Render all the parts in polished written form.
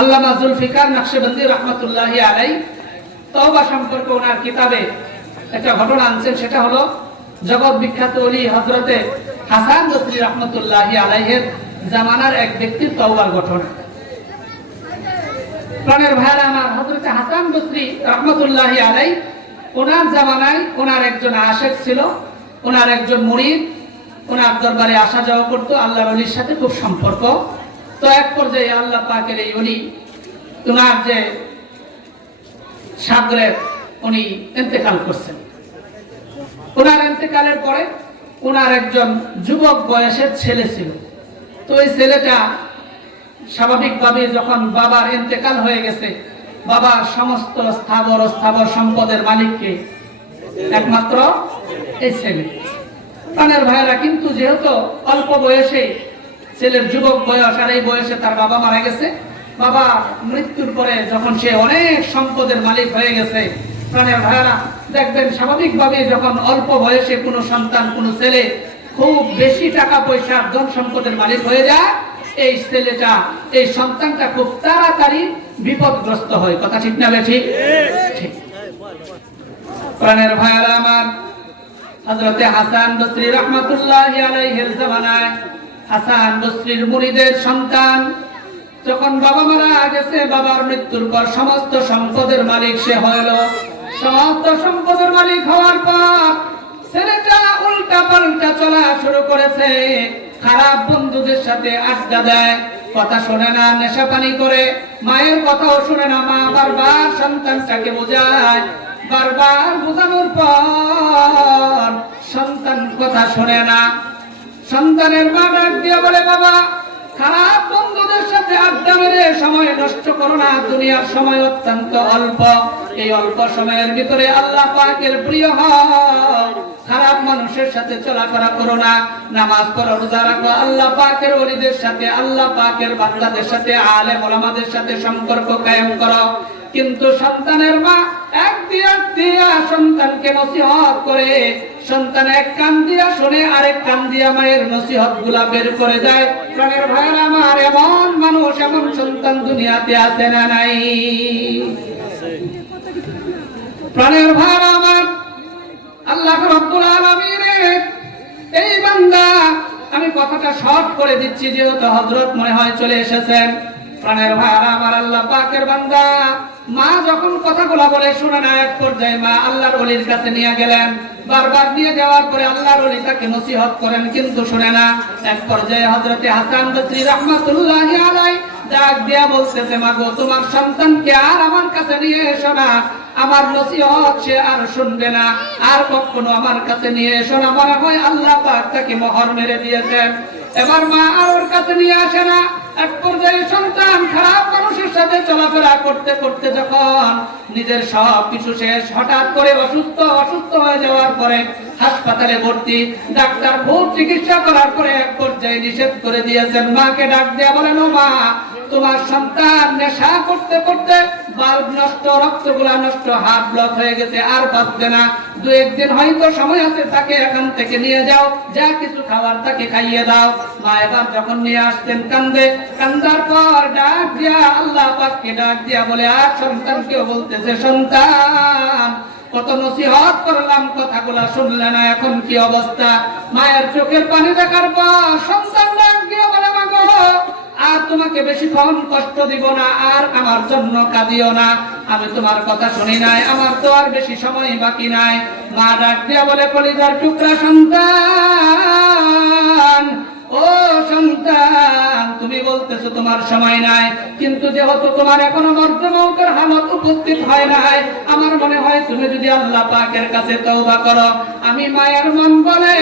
আল্লামা জুলফিকার নকশবন্দি রহমতুল্লাহি আলাইহি তওবা সম্পর্কে ওনার কিতাবে একটা ঘটনা আনছেন। সেটা হলো জগৎ বিখ্যাত ওলি হযরতে হাসান বসরি রহমতুল্লাহি আলাইহির জামানার এক ব্যক্তির তওবার ঘটনা। প্রাণের ভাইরা আমার, হযরতে হাসান বসরি রহমতুল্লাহি আলাইহি ওনার জামানায় ওনার একজন আশিক ছিল, ওনার একজন মুরিদ, ওনার দরবারে আসা যাওয়া করতো, আল্লাহর ওলির সাথে খুব সম্পর্ক। তো এক পর্যায়ে আল্লাহ পাকের এই ওলি ওনার যে শাগরেদ উনি ইন্তেকাল করছেন। ওনার ইন্তেকালের পরে ওনার একজন যুবক বয়সের ছেলে ছিল। তো এই ছেলেটা স্বাভাবিকভাবে যখন বাবার ইন্তেকাল হয়ে গেছে, বাবার সমস্ত স্থাবর সম্পদের মালিককে একমাত্র এই ছেলে। প্রাণের ভাইয়েরা, কিন্তু যেহেতু অল্প বয়সে ছেলের যুবক বয়স, আর এই বয়সে তার বাবা মারা গেছে, বাবা মৃত্যুর পরে যখন সে অনেক সম্পদের মালিক হয়ে গেছে, প্রাণের ভাইয়েরা দেখবেন স্বাভাবিকভাবে যখন অল্প বয়সে কোনো সন্তান, কোনো ছেলে খুব বেশি টাকা পয়সার ধন সম্পদের মালিক হয়ে যায়, এই ছেলেটা, এই সন্তানটা খুব তাড়াতাড়ি বিপদগ্রস্ত হয়। কথা ঠিক না ঠিক? ঠিক। প্রাণের ভাইয়েরা আমার, হযরতে হাসান বসরি রহমাতুল্লাহি আলাইহির জামানায় হাসান বসরির মুরিদের সন্তান যখন বাবা মারা গেছে, বাবার মৃত্যুর পর সমস্ত সম্পদের মালিক সে হইল। সমস্ত সম্পদের মালিক হওয়ার পর ছেলেটা উল্টা পাল্টা চলা শুরু করেছে, খারাপ বন্ধুদের সাথে আড্ডা দেয়, কথা শোনে না, নেশা পানি করে, মায়ের কথাও শুনে না। মা বারবার সন্তানটাকে বোঝায়, বারবার বোঝানোর পর সন্তান কথা শোনে না। সন্তানের মা ডাক দিয়ে বলে, বাবা, খারাপ বন্ধুদের সাথে আড্ডা মেরে সময় নষ্ট করো না, দুনিয়ার সময় অত্যন্ত অল্প, এই অল্প সময়ের ভিতরে আল্লাহ পাকের প্রিয় হও, খারাপ মানুষের সাথে চলাফেরা করো না, নামাজ পড়ো, রোজা রাখো, আল্লাহ পাকের ওলিদের সাথে, আল্লাহ পাকের বান্দাদের সাথে, আলেম ওলামাদের সাথে সম্পর্ক কায়েম করো। কিন্তু সন্তানের মা এক দিয়া সন্তানকে নসিহত করে, সন্তান এক কান দিয়া শুনে, আরেক কান দিয়া মায়ের নসিহত গুলা বের করে দেয়। প্রাণের ভাইরা আমার, এমন মানুষ, এমন সন্তান দুনিয়াতে আছে না নাই? প্রাণের ভাইরা আমার, আল্লাহ রাব্বুল আলামিনের এই বান্দা, আমি কথাটা শর্ট করে দিচ্ছি যেহেতু হযরত মনে হয় চলে এসেছেন। প্রাণের ভাইরা আমার, আল্লাহ পাকের বান্দা মা যখন কথাগুলো বলে শুনে না, এক পর্যায়ে মা আল্লাহর ওলির কাছে নিয়ে গেলেন। বারবার নিয়ে যাওয়ার পরে আল্লাহর ওলি তাকে নসিহত করেন, কিন্তু শুনে না। এক পর্যায়ে হযরতে হাসান বসরি রাহমাতুল্লাহি আলাইহি ডাক দিয়া বলতেছে, মা গো, তোমার সন্তানকে আর আমার কাছে নিয়ে এসো না, আমার নসিহত সে আর শুনবে না, আর কখনো আমার কাছে নিয়ে এসো না, মনে হয় আল্লাহ পাক তাকে মোহর মেরে দিয়েছেন। এবার মা আর ওর কাছে নিয়ে আসে না। এক পর্যায়ে সন্তান খারাপ মানুষের সাথে চলাফেরা করতে করতে যখন নিজের সব কিছু শেষ, হঠাৎ করে অসুস্থ হয়ে যাওয়ার পরে হাসপাতালে ভর্তি, ডাক্তার খুব চিকিৎসা করার পরে এক পর্যায়ে নিষেধ করে দিয়েছেন। মাকে ডাক দেয়া বলেন, ও মা, তোমার সন্তান নেশা করতে করতে বাল্ব নষ্ট, রক্তগুলা নষ্ট, হার্ট ব্লক হয়ে গেছে, আর বাঁচবে না, 2-1 দিন হয়তো সময় আছে, তাকে এখান থেকে নিয়ে যাও, যা কিছু খাবার তাকে খাইয়ে দাও। মা এবার যখন নিয়ে আসতেন কান্দার পর ডাক দিয়া আল্লাহ পাককে ডাক দিয়া বলে, আর সন্তানকেও বলতেছে, সন্তান, কত নসিহত করলাম, কথাগুলা শুনলে না, এখন কি অবস্থা? মায়ের চোখের পানি দেখার পর সন্তান ডাক দিয়া বলে, মা গো, আর তোমাকে বেশিক্ষণ কষ্ট দিব না, আর আমার জন্য কাঁদিও না, আমি তোমার কথা শুনি নাই, আমার তো আর বেশি সময় বাকি নাই। মা ডাক দিয়া বলে, কলিজার টুকরা সন্তান, ও সন্তান, তুমি বলতেছো তোমার সময় নাই, কিন্তু যেহেতু তোমার এখনো মর্যাদার হালত উপস্থিত হয় নাই, আমার মনে হয় তুমি যদি আল্লাহ পাকের কাছে তওবা করো, আমি মায়ের মন বলে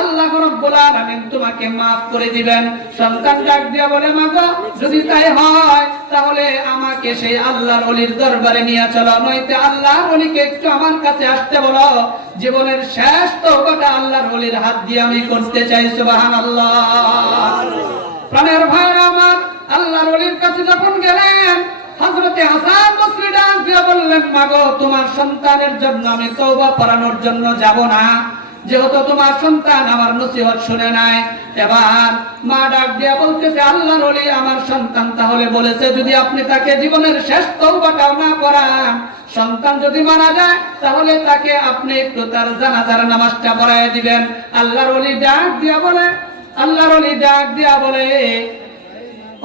আল্লাহ রাব্বুল আলামিন তোমাকে maaf করে দিবেন। সন্তান ডাক দিয়া বলে, মা গো, যদি তাই হয় তাহলে আমাকে সেই আল্লাহর ওলির দরবারে নিয়ে চলো, নয়তো আল্লাহর ওলিকে একটু আমার কাছে আসতে বলো, জীবনের শেষ তওবাটা আল্লাহর ওলির হাত দিয়ে আমি করতে চাই। সুবহানাল্লাহ। প্রাণের ভাইরা আমার, আল্লাহর ওলির কাছে যখন গেলেন, হযরতে হাসান বসরি ডাক দিয়ে বললেন, মা গো, তোমার সন্তানের জন্য আমি তওবা পড়ানোর জন্য যাব না, যেহেতু তোমার সন্তান আমার নসিহত শুনে নাই, এবার মা ডাক দিয়া বলতেছে, আল্লাহর ওলি আমার সন্তান তাহলে বলেছে যদি আপনি তাকে জীবনের শেষ তওবাটাও না করান, সন্তান যদি মারা যায় তাহলে তাকে আপনি একটু তার জানাজার নামাজটা পড়ায় দিবেন। আল্লাহর ওলি ডাক দিয়া বলে,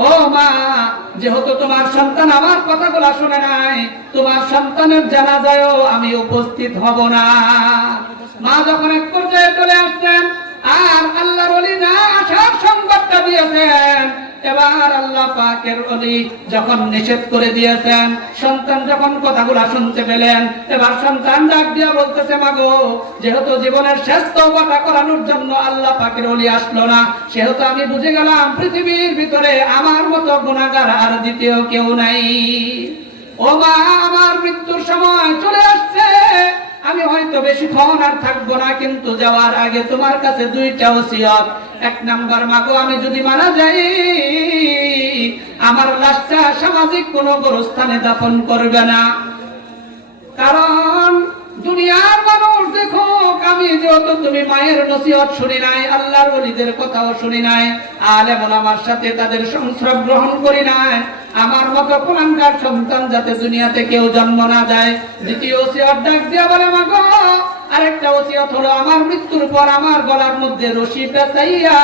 ও মা, যেহেতু তোমার সন্তান আমার কথাগুলো শুনে নাই, তোমার সন্তানের জানাজায়ও আমি উপস্থিত হব না। মা যখন এক পর্যায়ে চলে আসছেন আর আল্লাহর ওলি না আসার সংবাদটা দিয়েছেন, এবার আল্লাহ পাকের ওলি যখন নিষেধ করে দিয়েছেন, সন্তান যখন কথাগুলো শুনতে পেলেন, এবার সন্তান ডাক দিয়া বলতেছে, মাগো, যেহেতু জীবনের শেষ তওবাটা করানোর জন্য আল্লাহ পাকের ওলি আসলো না, সেহেতু আমি বুঝে গেলাম পৃথিবীর ভিতরে আমার মতো গুনাহগার আর দ্বিতীয় কেউ নাই। ও মা, আমার মৃত্যুর সময় চলে আসছে, আমি হয়তো বেশিক্ষণ আর থাকবো না, কিন্তু যাওয়ার আগে তোমার কাছে দুইটা ওসিয়ত। এক নাম্বার, মাগো, আমি যদি মারা যাই আমার লাশটা সামাজিক কোনো গোরস্থানে দাফন করবে না, কারণ দুনিয়ার মানুষ দেখুক আমি যেহেতু তুমি মায়ের নসিহত শুনি নাই, আল্লাহর ওলিদের কথাও শুনি নাই, আলেম ওলামার সাথে তাদের সংস্রব গ্রহণ করি নাই, আমার মতো কুলাঙ্গার সন্তান যাতে দুনিয়াতে কেউ জন্ম না যায়। দ্বিতীয় ওসিয়ত ডাক দিয়া বলে, মাগো, আরেকটা ওসিয়ত হলো আমার মৃত্যুর পর আমার গলার মধ্যে রশি পেঁচাইয়া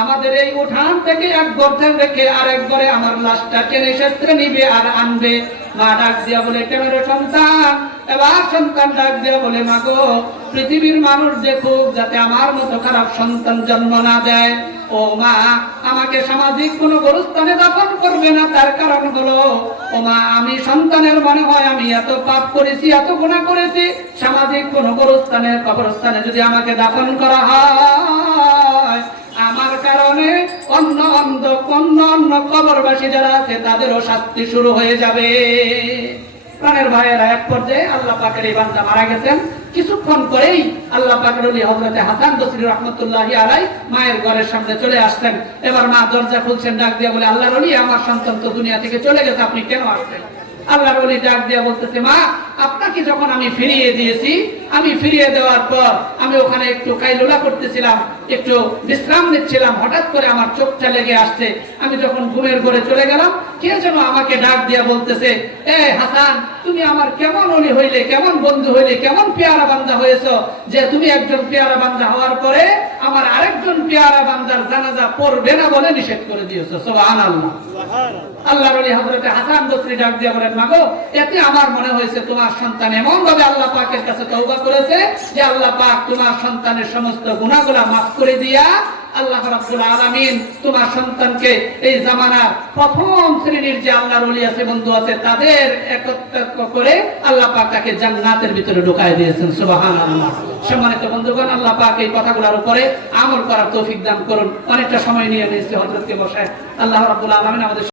আমাদের এই উঠান থেকে এক গর্তে রেখে আরেক ঘরে আমার লাশটা টেনে সেত্রে নিবে আর আনবে। মা ডাক দিয়া বলে, কেন রে সন্তান? এবার সন্তান ডাক দিয়া বলে, মাগো, পৃথিবীর মানুষ দেখুক যাতে আমার মতো খারাপ সন্তান জন্ম না দেয়। ও মা, আমাকে সামাজিক কোনো গোরস্থানে দাফন করবে না, তার কারণ হলো, ও মা, আমি সন্তানের মনে হয় আমি এত পাপ করেছি, এত গুনাহ করেছি, সামাজিক কোনো গোরস্থানে কবরস্থানে যদি আমাকে দাফন করা হয়, আমার কারণে অন্য কবরবাসী যারা আছে তাদেরও শাস্তি শুরু হয়ে যাবে। প্রাণের ভাইয়েরা, এক পর্যায়ে আল্লাহ পাকের এই বান্দা মারা গেছেন। কিছুক্ষণ পরেই আল্লাহ পাকের ওলি হযরতে হাসান বসরি রাহমাতুল্লাহি আলাইহি মায়ের ঘরের সামনে চলে আসছেন। এবার মা দরজা খুলছেন, ডাক দিয়া বলে, আল্লাহর ওলি, আমার সন্তান তো দুনিয়া থেকে চলে গেছে, আপনি কেন আসছেন? আল্লাহর ওলি ডাক দিয়া বলতেছে, মা, আপনাকে যখন আমি ফিরিয়ে দিয়েছি, আমি ফিরিয়ে দেওয়ার পর আমি ওখানে একটু কাইলুলা করতেছিলাম, একটু বিশ্রাম নিচ্ছিলাম, হঠাৎ করে আমার চোখটা লেগে আসছে। আমি যখন ঘুমের ঘরে চলে গেলাম, কে যেন আমাকে ডাক দিয়া বলতেছে, এ হাসান, তুমি আমার কেমন ওলি হইলে, কেমন বন্ধু হইলে, কেমন পেয়ারা বান্দা হয়েছো, যে তুমি একজন পেয়ারা বান্দা হওয়ার পরে আমার আরেকজন পেয়ারা বান্দার জানাজা পড়বে না বলে নিষেধ করে দিয়েছো। সুবহানাল্লাহ। আল্লাহর ওলি হযরতে হাসান বসরি ডাক দিয়া বলেন, মাগো, এতে আমার মনে হয়েছে তোমার সন্তান এমন ভাবে আল্লাহ পাকের কাছে তওবা করেছে যে আল্লাহ পাক তোমার সন্তানের সমস্ত গুনাহগুলো মাফ করে দিয়া আল্লাহ রাব্বুল আলামিন তোমার সন্তানকে এই জামানার প্রথম শ্রেণীর যে আল্লাহর ওলি আছে, বন্ধু আছে, তাদের একত্রিত করে আল্লাহ পাক তাকে জান্নাতের ভিতরে ঢুকায় দিয়েছেন। সুবহানাল্লাহ। সম্মানিত বন্ধুগণ, আল্লাহ পাক এই কথাগুলোর উপরে আমল করার তৌফিক দান করুন। অনেকটা সময় নিয়ে নিয়েছি হযরতকে বসায়। আল্লাহ রাব্বুল আলামিন আমাদের